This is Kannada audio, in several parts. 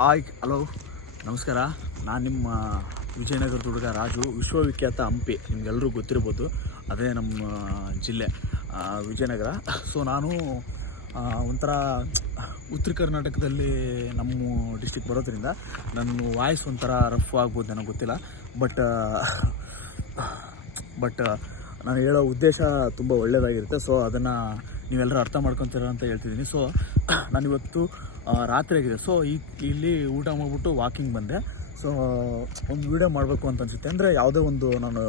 ಹಲೋ, ನಮಸ್ಕಾರ. ನಾನು ನಿಮ್ಮ ವಿಜಯನಗರದ ಹುಡುಗ ರಾಜು. ವಿಶ್ವವಿಖ್ಯಾತ ಹಂಪಿ ನಿಮಗೆಲ್ಲರೂ ಗೊತ್ತಿರ್ಬೋದು, ಅದೇ ನಮ್ಮ ಜಿಲ್ಲೆ ವಿಜಯನಗರ. ಸೊ ನಾನು ಒಂಥರ ಉತ್ತರ ಕರ್ನಾಟಕದಲ್ಲಿ ನಮ್ಮ ಡಿಸ್ಟಿಕ್ ಬರೋದ್ರಿಂದ ನನ್ನ ವಾಯ್ಸ್ ಒಂಥರ ರಫ್ ಆಗ್ಬೋದು, ನನಗೆ ಗೊತ್ತಿಲ್ಲ. ಬಟ್ ನಾನು ಹೇಳೋ ಉದ್ದೇಶ ತುಂಬ ಒಳ್ಳೆಯದಾಗಿರುತ್ತೆ. ಸೊ ಅದನ್ನು ನೀವೆಲ್ಲರೂ ಅರ್ಥ ಮಾಡ್ಕೊತೀರ ಅಂತ ಹೇಳ್ತಿದ್ದೀನಿ. ಸೊ ನಾನಿವತ್ತು ರಾತ್ರಿ ಆಗಿದೆ. ಸೊ ಇಲ್ಲಿ ಊಟ ಮಾಡಿಬಿಟ್ಟು ವಾಕಿಂಗ್ ಬಂದೆ. ಸೊ ಒಂದು ವೀಡಿಯೋ ಮಾಡಬೇಕು ಅಂತ ಅನಿಸುತ್ತೆ. ಅಂದರೆ ಯಾವುದೇ ಒಂದು ನಾನು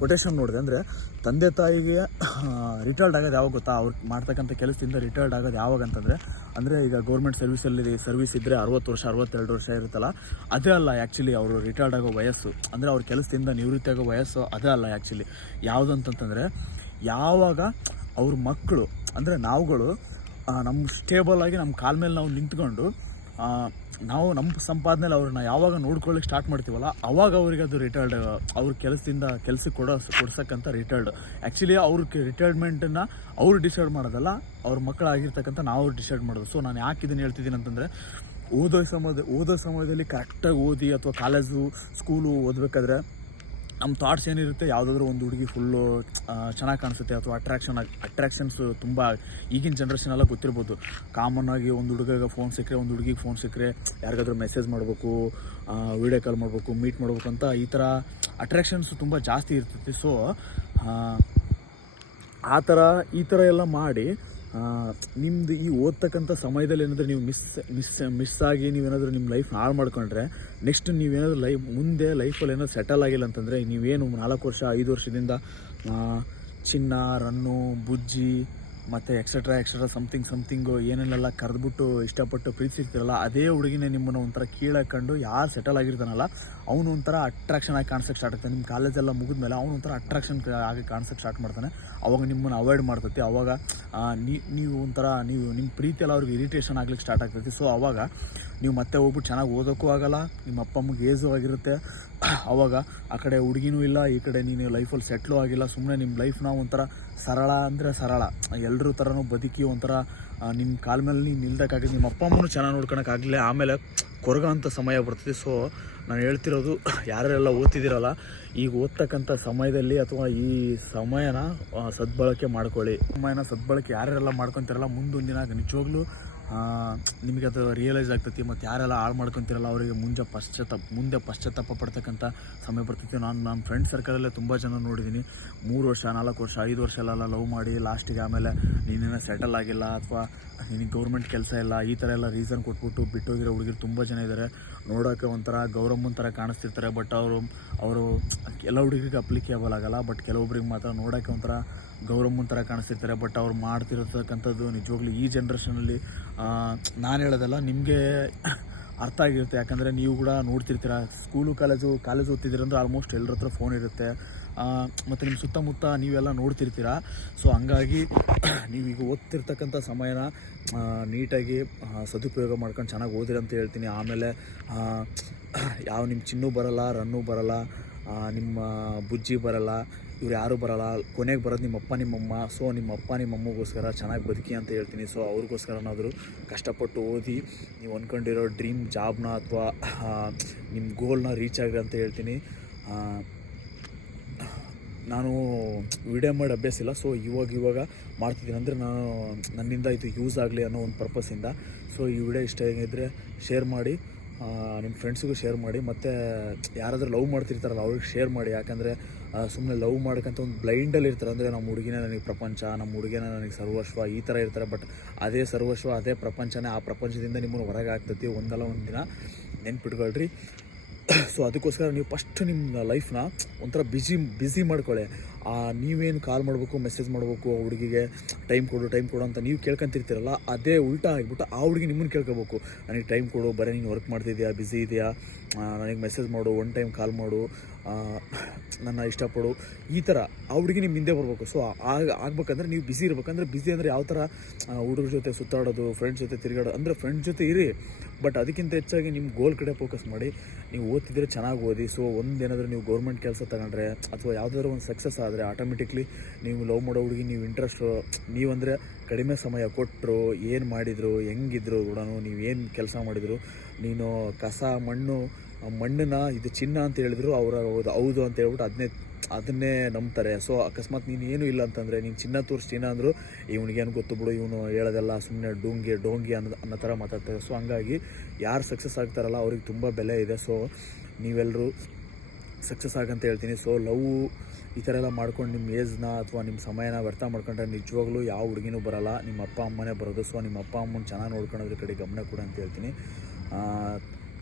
ಕೊಟೇಶನ್ ನೋಡಿದೆ, ಅಂದರೆ ತಂದೆ ತಾಯಿಗೆ ರಿಟೈರ್ಡ್ ಆಗೋದು ಯಾವಾಗ ಗೊತ್ತಾ, ಅವ್ರು ಮಾಡ್ತಕ್ಕಂಥ ಕೆಲಸದಿಂದ ರಿಟೈರ್ಡ್ ಆಗೋದು ಯಾವಾಗ ಅಂತಂದರೆ, ಅಂದರೆ ಈಗ ಗೌರ್ಮೆಂಟ್ ಸರ್ವಿಸ್ ಇದ್ದರೆ 60 ವರ್ಷ 62 ವರ್ಷ ಇರುತ್ತಲ್ಲ, ಅದೇ ಅಲ್ಲ ಆ್ಯಕ್ಚುಲಿ ಅವರು ರಿಟೈರ್ಡ್ ಆಗೋ ವಯಸ್ಸು. ಅಂದರೆ ಅವ್ರ ಕೆಲಸದಿಂದ ನಿವೃತ್ತಿ ಆಗೋ ವಯಸ್ಸು ಅದೇ ಅಲ್ಲ ಆ್ಯಕ್ಚುಲಿ. ಯಾವುದು ಅಂತಂತಂದರೆ, ಯಾವಾಗ ಅವ್ರ ಮಕ್ಕಳು, ಅಂದರೆ ನಾವುಗಳು ನಮ್ಮ ಸ್ಟೇಬಲ್ ಆಗಿ ನಮ್ಮ ಕಾಲ ಮೇಲೆ ನಾವು ನಿಂತ್ಕೊಂಡು ನಾವು ನಮ್ಮ ಸಂಪಾದನೆಯಲ್ಲಿ ಅವ್ರನ್ನ ಯಾವಾಗ ನೋಡ್ಕೊಳ್ಳಿಕ್ಕೆ ಸ್ಟಾರ್ಟ್ ಮಾಡ್ತೀವಲ್ಲ, ಅವಾಗ ಅವ್ರಿಗೆ ಅದು ರಿಟೈರ್ಡ್, ಅವ್ರ ಕೆಲಸಕ್ಕೆ ಕೊಡ್ಸಕ್ಕಂಥ ರಿಟೈರ್ಡ್. ಆ್ಯಕ್ಚುಲಿ ಅವ್ರಿಗೆ ರಿಟೈರ್ಮೆಂಟನ್ನು ಅವ್ರು ಡಿಸೈಡ್ ಮಾಡೋದಲ್ಲ, ಅವ್ರ ಮಕ್ಕಳಾಗಿರ್ತಕ್ಕಂಥ ನಾವು ಡಿಸೈಡ್ ಮಾಡೋದು. ಸೊ ನಾನು ಯಾಕೆ ಇದನ್ನು ಹೇಳ್ತಿದ್ದೀನಿ ಅಂತಂದರೆ, ಓದೋ ಸಮಯದಲ್ಲಿ ಕರೆಕ್ಟಾಗಿ ಓದಿ, ಅಥವಾ ಕಾಲೇಜು ಸ್ಕೂಲು ಓದಬೇಕಾದ್ರೆ ನಮ್ಮ ಥಾಟ್ಸ್ ಏನಿರುತ್ತೆ, ಯಾವುದಾದ್ರೂ ಒಂದು ಹುಡುಗಿ ಫುಲ್ಲು ಚೆನ್ನಾಗಿ ಕಾಣಿಸುತ್ತೆ, ಅಥವಾ ಅಟ್ರಾಕ್ಷನ್ಸು ತುಂಬ ಈಗಿನ ಜನ್ರೇಷನೆಲ್ಲ ಗೊತ್ತಿರ್ಬೋದು. ಕಾಮನ್ನಾಗಿ ಒಂದು ಹುಡುಗಗೆ ಫೋನ್ ಸಿಕ್ಕರೆ, ಒಂದು ಹುಡುಗಿಗೆ ಫೋನ್ ಸಿಕ್ಕರೆ ಯಾರಿಗಾದ್ರೂ ಮೆಸೇಜ್ ಮಾಡಬೇಕು, ವೀಡಿಯೋ ಕಾಲ್ ಮಾಡಬೇಕು, ಮೀಟ್ ಮಾಡಬೇಕು ಅಂತ ಈ ಥರ ತುಂಬ ಜಾಸ್ತಿ ಇರ್ತೈತಿ. ಸೊ ಈ ಥರ ಎಲ್ಲ ಮಾಡಿ ನಿಮ್ಮದು ಈ ಓದ್ತಕ್ಕಂಥ ಸಮಯದಲ್ಲಿ ಏನಾದರೂ ನೀವು ಮಿಸ್ ಆಗಿ ನೀವೇನಾದರೂ ನಿಮ್ಮ ಲೈಫ್ನ ಹಾಳು ಮಾಡ್ಕೊಂಡ್ರೆ, ನೆಕ್ಸ್ಟ್ ನೀವೇನಾದರೂ ಮುಂದೆ ಲೈಫಲ್ಲಿ ಏನಾದರೂ ಸೆಟಲ್ ಆಗಿಲ್ಲ ಅಂತಂದರೆ, ನೀವೇನು 4 ವರ್ಷ 5 ವರ್ಷದಿಂದ ಚಿನ್ನ, ರನ್ನು, ಬುಜ್ಜಿ ಮತ್ತು ಎಕ್ಸೆಟ್ರಾ ಸಮಥಿಂಗು ಏನೇನೆಲ್ಲ ಕರೆದ್ಬಿಟ್ಟು ಇಷ್ಟಪಟ್ಟು ಪ್ರೀತಿಸಿರ್ತೀರಲ್ಲ, ಅದೇ ಹುಡುಗಿನೇ ನಿಮ್ಮನ್ನು ಒಂಥರ ಕೀಳಾಕೊಂಡು ಯಾರು ಸೆಟಲ್ ಆಗಿರ್ತಾನಲ್ಲ, ಅವನು ಒಂಥರ ಅಟ್ರಾಕ್ಷನ್ ಆಗಿ ಕಾಣಿಸೋಕ್ಕೆ ಸ್ಟಾರ್ಟ್ ಆಗ್ತಾನೆ. ನಿಮ್ಮ ಕಾಲೇಜೆಲ್ಲ ಮುಗಿದ್ಮೇಲೆ ಅವನು ಒಂಥರ ಅಟ್ರಾಕ್ಷನ್ ಆಗಿ ಕಾಣಿಸೋಕ್ಕೆ ಸ್ಟಾರ್ಟ್ ಮಾಡ್ತಾನೆ. ಅವಾಗ ನಿಮ್ಮನ್ನು ಅವಾಯ್ಡ್ ಮಾಡ್ತೈತಿ. ಅವಾಗ ನೀವು ನಿಮ್ಮ ಪ್ರೀತಿಯೆಲ್ಲ ಅವ್ರಿಗೆ ಇರಿಟೇಷನ್ ಆಗ್ಲಿಕ್ಕೆ ಸ್ಟಾರ್ಟ್ ಆಗ್ತೈತಿ. ಸೊ ಅವಾಗ ನೀವು ಮತ್ತೆ ಹೋಗ್ಬಿಟ್ಟು ಚೆನ್ನಾಗಿ ಓದೋಕ್ಕೂ ಆಗೋಲ್ಲ, ನಿಮ್ಮ ಅಪ್ಪ ಅಮ್ಮಗೆ ಏಜು ಆಗಿರುತ್ತೆ. ಅವಾಗ ಆ ಕಡೆ ಹುಡುಗಿನೂ ಇಲ್ಲ, ಈ ಕಡೆ ನೀನು ಲೈಫಲ್ಲಿ ಸೆಟ್ಲು ಆಗಿಲ್ಲ. ಸುಮ್ಮನೆ ನಿಮ್ಮ ಲೈಫ್ನ ಒಂಥರ ಸರಳ ಎಲ್ಲರ ಥರನೂ ಬದುಕಿ ಒಂಥರ ನಿನ್ನ ಕಾಲ ಮೇಲೆ ನೀನು ನಿಲ್ದಕ್ಕಾಗಿದೆ, ನಿಮ್ಮ ಅಪ್ಪ ಅಮ್ಮನೂ ಚೆನ್ನಾಗಿ ನೋಡ್ಕೊಳಕ್ಕಾಗಲಿ, ಆಮೇಲೆ ಕೊರಗೋ ಅಂಥ ಸಮಯ ಬರ್ತದೆ. ಸೊ ನಾನು ಹೇಳ್ತಿರೋದು, ಯಾರೆಲ್ಲ ಓದ್ತಿದ್ದೀರಲ್ಲ, ಈಗ ಓದ್ತಕ್ಕಂಥ ಸಮಯದಲ್ಲಿ ಅಥವಾ ಈ ಸಮಯನ ಸದ್ಬಳಕೆ ಮಾಡ್ಕೊಳ್ಳಿ. ಸದ್ಬಳಕೆ ಯಾರೆಲ್ಲ ಮಾಡ್ಕೊತಿರಲ್ಲ, ಮುಂದೊಂದು ದಿನ ನಿಜವಾಗ್ಲೂ ನಿಮಗೆ ಅದು ರಿಯಲೈಸ್ ಆಗ್ತೈತಿ. ಮತ್ತು ಯಾರೆಲ್ಲ ಹಾಳು ಮಾಡ್ಕೊತಿರಲ್ಲ ಅವರಿಗೆ ಮುಂದೆ ಪಶ್ಚಾತ್ತಾಪ ಪಡ್ತಕ್ಕಂಥ ಸಮಯ ಬರ್ತೈತಿ. ನನ್ನ ಫ್ರೆಂಡ್ ಸರ್ಕಲಲ್ಲೇ ತುಂಬ ಜನ ನೋಡಿದ್ದೀನಿ, 3 ವರ್ಷ 4 ವರ್ಷ 5 ವರ್ಷ ಎಲ್ಲ ಲವ್ ಮಾಡಿ ಲಾಸ್ಟಿಗೆ ಆಮೇಲೆ ನೀನೇನೋ ಸೆಟಲ್ ಆಗಿಲ್ಲ, ಅಥವಾ ನಿನಗೆ ಗೌರ್ಮೆಂಟ್ ಕೆಲಸ ಇಲ್ಲ, ಈ ಥರ ಎಲ್ಲ ರೀಸನ್ ಕೊಟ್ಬಿಟ್ಟು ಬಿಟ್ಟೋಗಿರೋ ಹುಡುಗಿರು ತುಂಬ ಜನ ಇದ್ದಾರೆ. ನೋಡೋಕ್ಕೆ ಒಂಥರ ಗೌರಮ್ಮನ ಥರ ಕಾಣಿಸ್ತಿರ್ತಾರೆ, ಬಟ್ ಅವರು ಎಲ್ಲ ಹುಡುಗರಿಗೆ ಅಪ್ಲಿಕೇಬಲ್ ಆಗೋಲ್ಲ. ಬಟ್ ಕೆಲವೊಬ್ರಿಗೆ ಮಾತ್ರ ನೋಡೋಕ್ಕೆ ಒಂಥರ ಗೌರಮ್ಮನ ಥರ ಕಾಣಿಸ್ತಿರ್ತಾರೆ. ಬಟ್ ಅವ್ರು ಮಾಡ್ತಿರತಕ್ಕಂಥದ್ದು ನಿಜವಾಗ್ಲೂ ಈ ಜನ್ರೇಷನಲ್ಲಿ ನಾನು ಹೇಳೋದಲ್ಲ, ನಿಮಗೆ ಅರ್ಥ ಆಗಿರುತ್ತೆ. ಯಾಕಂದರೆ ನೀವು ಕೂಡ ನೋಡ್ತಿರ್ತೀರ, ಸ್ಕೂಲು ಕಾಲೇಜು ಓದ್ತಿದ್ದೀರಂದ್ರೆ ಆಲ್ಮೋಸ್ಟ್ ಎಲ್ಲರ ಹತ್ರ ಫೋನ್ ಇರುತ್ತೆ, ಮತ್ತು ನಿಮ್ಮ ಸುತ್ತಮುತ್ತ ನೀವೆಲ್ಲ ನೋಡ್ತಿರ್ತೀರ. ಸೊ ಹಂಗಾಗಿ ನೀವೀಗ ಓದ್ತಿರ್ತಕ್ಕಂಥ ಸಮಯನ ನೀಟಾಗಿ ಸದುಪಯೋಗ ಮಾಡ್ಕೊಂಡು ಚೆನ್ನಾಗಿ ಓದಿರಿ ಅಂತ ಹೇಳ್ತೀನಿ. ಆಮೇಲೆ ನಿಮ್ಮ ಚಿನ್ನು ಬರೋಲ್ಲ, ರನ್ನು ಬರೋಲ್ಲ, ನಿಮ್ಮ ಬುಜ್ಜಿ ಬರೋಲ್ಲ, ಇವ್ರು ಯಾರೂ ಬರೋಲ್ಲ. ಕೊನೆಗೆ ಬರೋದು ನಿಮ್ಮಪ್ಪ ನಿಮ್ಮಮ್ಮ. ಸೊ ನಿಮ್ಮಪ್ಪ ನಿಮ್ಮಮ್ಮಗೋಸ್ಕರ ಚೆನ್ನಾಗಿ ಬದುಕಿ ಅಂತ ಹೇಳ್ತೀನಿ. ಸೊ ಅವ್ರಿಗೋಸ್ಕರನಾದರೂ ಕಷ್ಟಪಟ್ಟು ಓದಿ ನೀವು ಅಂದ್ಕೊಂಡಿರೋ ಡ್ರೀಮ್ ಜಾಬ್ನ ಅಥವಾ ನಿಮ್ಮ ಗೋಲ್ನ ರೀಚ್ ಆಗಿ ಅಂತ ಹೇಳ್ತೀನಿ. ನಾನು ವಿಡಿಯೋ ಮಾಡಿ ಅಭ್ಯಾಸ ಇಲ್ಲ, ಸೊ ಇವಾಗ ಮಾಡ್ತಿದ್ದೀನಿ. ಅಂದರೆ ನನ್ನಿಂದ ಇದು ಯೂಸ್ ಆಗಲಿ ಅನ್ನೋ ಒಂದು ಪರ್ಪಸ್ಸಿಂದ. ಸೊ ಈ ವಿಡಿಯೋ ಇಷ್ಟ ಆಗಿದ್ದರೆ ಶೇರ್ ಮಾಡಿ, ನಿಮ್ಮ ಫ್ರೆಂಡ್ಸಿಗೂ ಶೇರ್ ಮಾಡಿ, ಮತ್ತು ಯಾರಾದರೂ ಲವ್ ಮಾಡ್ತಿರ್ತಾರಲ್ಲ ಅವ್ರಿಗೆ ಶೇರ್ ಮಾಡಿ. ಯಾಕಂದರೆ ಸುಮ್ಮನೆ ಲವ್ ಮಾಡ್ಕೊಂತ ಒಂದು ಬ್ಲೈಂಡಲ್ಲಿ ಇರ್ತಾರೆ. ಅಂದರೆ ನಮ್ಮ ಹುಡುಗಿನೇ ನನಗೆ ಪ್ರಪಂಚ, ನಮ್ಮ ಹುಡುಗಿನೇ ನನಗೆ ಸರ್ವಸ್ವ, ಈ ಥರ ಇರ್ತಾರೆ. ಬಟ್ ಅದೇ ಸರ್ವಸ್ವ, ಅದೇ ಪ್ರಪಂಚನೇ, ಆ ಪ್ರಪಂಚದಿಂದ ನಿಮ್ಮನ್ನು ಹೊರಗೆ ಆಗ್ತೈತಿ ಒಂದಲ್ಲ ಒಂದು ದಿನ, ನೆನ್ಪಿಟ್ಕೊಳ್ರಿ. ಸೊ ಅದಕ್ಕೋಸ್ಕರ ನೀವು ಫಸ್ಟ್ ನಿಮ್ಮ ಲೈಫ್ನ ಒಂಥರ ಬ್ಯುಸಿ ಮಾಡ್ಕೊಳ್ಳಿ. ನೀವೇನು ಕಾಲ್ ಮಾಡಬೇಕು, ಮೆಸೇಜ್ ಮಾಡಬೇಕು, ಆ ಹುಡುಗಿಗೆ ಟೈಮ್ ಕೊಡು ಅಂತ ನೀವು ಕೇಳ್ಕೊಂತಿರ್ತೀರಲ್ಲ, ಅದೇ ಉಲ್ಟಾ ಆಗಿಬಿಟ್ಟು ಆ ಹುಡುಗಿ ನಿಮ್ಮನ್ನು ಕೇಳ್ಕೋಬೇಕು. ನನಗೆ ಟೈಮ್ ಕೊಡು, ಬರೀ ನೀನು ವರ್ಕ್ ಮಾಡ್ತಿದ್ಯಾ, ಬ್ಯುಸಿ ಇದೆಯಾ, ನನಗೆ ಮೆಸೇಜ್ ಮಾಡು, 1 ಟೈಮ್ ಕಾಲ್ ಮಾಡು, ನನ್ನ ಇಷ್ಟಪಡು ಈ ಥರ ಆ ಹುಡುಗಿ ನಿಮ್ಮ ಹಿಂದೆ ಬರಬೇಕು. ಸೊ ಆಗ್ಬೇಕಂದ್ರೆ ನೀವು ಬಿಸಿ ಇರಬೇಕಂದ್ರೆ, ಬಿಸಿ ಅಂದರೆ ಯಾವ ಥರ ಹುಡುಗ್ರ ಜೊತೆ ಸುತ್ತಾಡೋದು, ಫ್ರೆಂಡ್ಸ್ ಜೊತೆ ತಿರುಗಾಡೋದು, ಅಂದರೆ ಫ್ರೆಂಡ್ಸ್ ಜೊತೆ ಇರಿ, ಬಟ್ ಅದಕ್ಕಿಂತ ಹೆಚ್ಚಾಗಿ ನಿಮ್ಮ ಗೋಲ್ ಕಡೆ ಫೋಕಸ್ ಮಾಡಿ. ನೀವು ಓದ್ತಿದ್ರೆ ಚೆನ್ನಾಗಿ ಓದಿ. ಸೊ ಒಂದೇನಾದರೂ ನೀವು ಗೌರ್ಮೆಂಟ್ ಕೆಲಸ ತಗೊಂಡ್ರೆ ಅಥವಾ ಯಾವುದಾದ್ರೂ ಒಂದು ಸಕ್ಸಸ್ ಆದರೆ ಆಟೋಮೆಟಿಕ್ಲಿ ನೀವು ಲವ್ ಮಾಡೋ ಹುಡುಗಿ ನೀವು ಇಂಟ್ರೆಸ್ಟು, ನೀವಂದರೆ ಕಡಿಮೆ ಸಮಯ ಕೊಟ್ಟರು, ಏನು ಮಾಡಿದರು, ಹೆಂಗಿದ್ರು ಕೂಡ, ನೀವು ಏನು ಕೆಲಸ ಮಾಡಿದರು, ನೀನು ಕಸ ಮಣ್ಣನ್ನ ಇದು ಚಿನ್ನ ಅಂತ ಹೇಳಿದ್ರು ಅವರು ಹೌದು ಅಂತ ಹೇಳ್ಬಿಟ್ಟು ಅದನ್ನೇ ನಂಬ್ತಾರೆ. ಸೊ ಅಕಸ್ಮಾತ್ ನೀನು ಏನೂ ಇಲ್ಲ ಅಂತಂದರೆ, ನೀನು ಚಿನ್ನ ಚಿನ್ನ ಅಂದರು ಇವನಿಗೇನು ಗೊತ್ತು ಬಿಡು, ಇವನು ಹೇಳೋದೆಲ್ಲ ಸುಮ್ಮನೆ ಡೋಂಗಿ ಅನ್ನೋ ಥರ ಮಾತಾಡ್ತಾರೆ. ಸೊ ಹಂಗಾಗಿ ಯಾರು ಸಕ್ಸಸ್ ಆಗ್ತಾರಲ್ಲ ಅವ್ರಿಗೆ ತುಂಬ ಬೆಲೆ ಇದೆ. ಸೊ ನೀವೆಲ್ಲರೂ ಸಕ್ಸಸ್ ಆಗಂತ ಹೇಳ್ತೀನಿ. ಸೊ ಲವ್ ಈ ಥರ ಎಲ್ಲ ಮಾಡ್ಕೊಂಡು ನಿಮ್ಮ ಏಜ್ನ ಅಥವಾ ನಿಮ್ಮ ಸಮಯನ ವ್ಯರ್ಥ ಮಾಡ್ಕೊಂಡ್ರೆ ನಿಜವಾಗ್ಲೂ ಯಾವ ಹುಡುಗಿನೂ ಬರೋಲ್ಲ, ನಿಮ್ಮ ಅಪ್ಪ ಅಮ್ಮನೇ ಬರೋದು. ಸೊ ನಿಮ್ಮ ಅಪ್ಪ ಅಮ್ಮನ ಚೆನ್ನಾಗಿ ನೋಡ್ಕೊಳ್ಳೋದ್ರ ಕಡೆ ಗಮನ ಕೊಡು ಅಂತ ಹೇಳ್ತೀನಿ.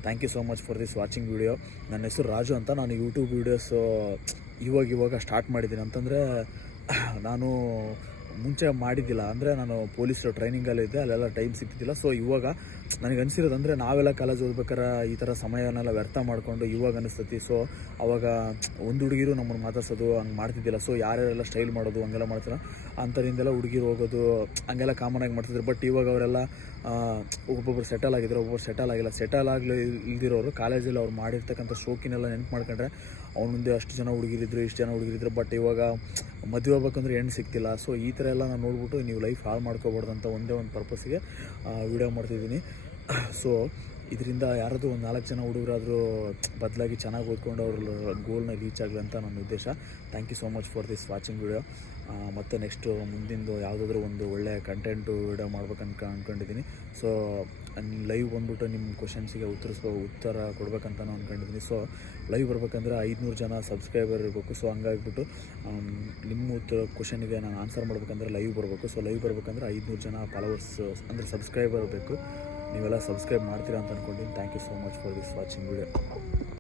Thank you so much for this watching video. ನನ್ನ ಹೆಸರು ರಾಜು ಅಂತ. ನಾನು ಯೂಟ್ಯೂಬ್ ವೀಡಿಯೋಸು ಇವಾಗ ಸ್ಟಾರ್ಟ್ ಮಾಡಿದ್ದೀನಿ. ಅಂತಂದರೆ ನಾನು ಮುಂಚೆ ಮಾಡಿದ್ದಿಲ್ಲ, ಅಂದರೆ ನಾನು ಪೊಲೀಸ್ ಟ್ರೈನಿಂಗಲ್ಲಿದ್ದೆ, ಅಲ್ಲೆಲ್ಲ ಟೈಮ್ ಸಿಗ್ತಿದ್ದಿಲ್ಲ. ಸೊ ಇವಾಗ ನನಗೆ ಅನಿಸಿರೋದು ಅಂದರೆ ನಾವೆಲ್ಲ ಕಾಲೇಜ್ ಓದ್ಬೇಕಾರೆ ಈ ಥರ ಸಮಯನೆಲ್ಲ ವ್ಯರ್ಥ ಮಾಡಿಕೊಂಡು ಇವಾಗ ಅನಿಸ್ತತಿ. ಸೊ ಅವಾಗ ಒಂದು ಹುಡುಗಿರು ನಮ್ಮನ್ನು ಮಾತಾಡ್ಸೋದು ಹಂಗೆ ಮಾಡ್ತಿದ್ದಿಲ್ಲ. ಸೊ ಯಾರ್ಯಾರೆಲ್ಲ ಸ್ಟೈಲ್ ಮಾಡೋದು ಹಂಗೆಲ್ಲ ಮಾಡ್ತಾರೆ, ಅಂಥರಿಂದೆಲ್ಲ ಹುಡುಗಿರು ಹೋಗೋದು ಹಂಗೆಲ್ಲ ಕಾಮನಾಗಿ ಮಾಡ್ತಿದ್ರು. ಬಟ್ ಇವಾಗ ಅವರೆಲ್ಲ ಒಬ್ಬೊಬ್ಬರು ಸೆಟಲ್ ಆಗಿದ್ರು, ಒಬ್ಬೊಬ್ಬರು ಸೆಟಲ್ ಆಗಿಲ್ಲ. ಸೆಟಲ್ ಆಗಲಿ ಇಲ್ದಿರೋರು ಕಾಲೇಜಲ್ಲಿ ಅವ್ರು ಮಾಡಿರ್ತಕ್ಕಂಥ ಶೋಕಿನೆಲ್ಲ ನೆನ್ಪು ಮಾಡ್ಕೊಂಡ್ರೆ ಅವ್ನ ಮುಂದೆ ಅಷ್ಟು ಜನ ಹುಡುಗಿರಿದ್ರು, ಇಷ್ಟು ಜನ ಹುಡುಗಿರಿದ್ರು, ಬಟ್ ಇವಾಗ ಮದುವೆ ಆಗ್ಬೇಕಂದ್ರೆ ಹೆಣ್ಣು ಸಿಗ್ತಿಲ್ಲ. ಸೊ ಈ ಥರ ಎಲ್ಲ ನಾನು ನೋಡ್ಬಿಟ್ಟು ನೀವು ಲೈಫ್ ಹಾಳು ಮಾಡ್ಕೋಬಾರ್ದು ಅಂತ ಒಂದೇ ಒಂದು ಪರ್ಪಸ್ಸಿಗೆ ವಿಡಿಯೋ ಮಾಡ್ತಿದ್ದೀನಿ. ಸೊ ಇದರಿಂದ ಯಾರಾದರೂ ಒಂದು 4 ಜನ ಹುಡುಗರಾದರೂ ಬದಲಾಗಿ ಚೆನ್ನಾಗಿ ಓದ್ಕೊಂಡು ಅವ್ರ ಗೋಲ್ನ ರೀಚ್ ಆಗಲಿ ಅಂತ ನನ್ನ ಉದ್ದೇಶ. Thank you so much for this watching video. ಮತ್ತು ನೆಕ್ಸ್ಟು ಮುಂದಿಂದು ಯಾವುದಾದ್ರೂ ಒಂದು ಒಳ್ಳೆಯ ಕಂಟೆಂಟು ವಿಡಿಯೋ ಮಾಡ್ಬೇಕಂತ ಅಂದ್ಕೊಂಡಿದ್ದೀನಿ. ಸೊ ಲೈವ್ ಬಂದ್ಬಿಟ್ಟು ನಿಮ್ಮ ಕ್ವಶನ್ಸಿಗೆ ಉತ್ತರ ಕೊಡ್ಬೇಕಂತ ನಾನು ಅಂದ್ಕೊಂಡಿದ್ದೀನಿ. ಸೊ ಲೈವ್ ಬರ್ಬೇಕಂದ್ರೆ 500 ಜನ ಸಬ್ಸ್ಕ್ರೈಬರ್ ಇರಬೇಕು. ಸೊ ಹಂಗಾಗಿಬಿಟ್ಟು ನಿಮ್ಮ ಕ್ವಶನಿಗೆ ನಾನು ಆನ್ಸರ್ ಮಾಡ್ಬೇಕಂದ್ರೆ ಲೈವ್ ಬರಬೇಕು. ಸೊ ಲೈವ್ ಬರ್ಬೇಕಂದ್ರೆ 500 ಜನ ಫಾಲೋವರ್ಸ್ ಅಂದರೆ ಸಬ್ಸ್ಕ್ರೈಬರ್ ಬೇಕು. ನೀವೆಲ್ಲ ಸಬ್ಸ್ಕ್ರೈಬ್ ಮಾಡ್ತೀರಾ ಅಂತ ಅಂದ್ಕೊಂಡಿದ್ದೀನಿ. Thank you so much for this watching video.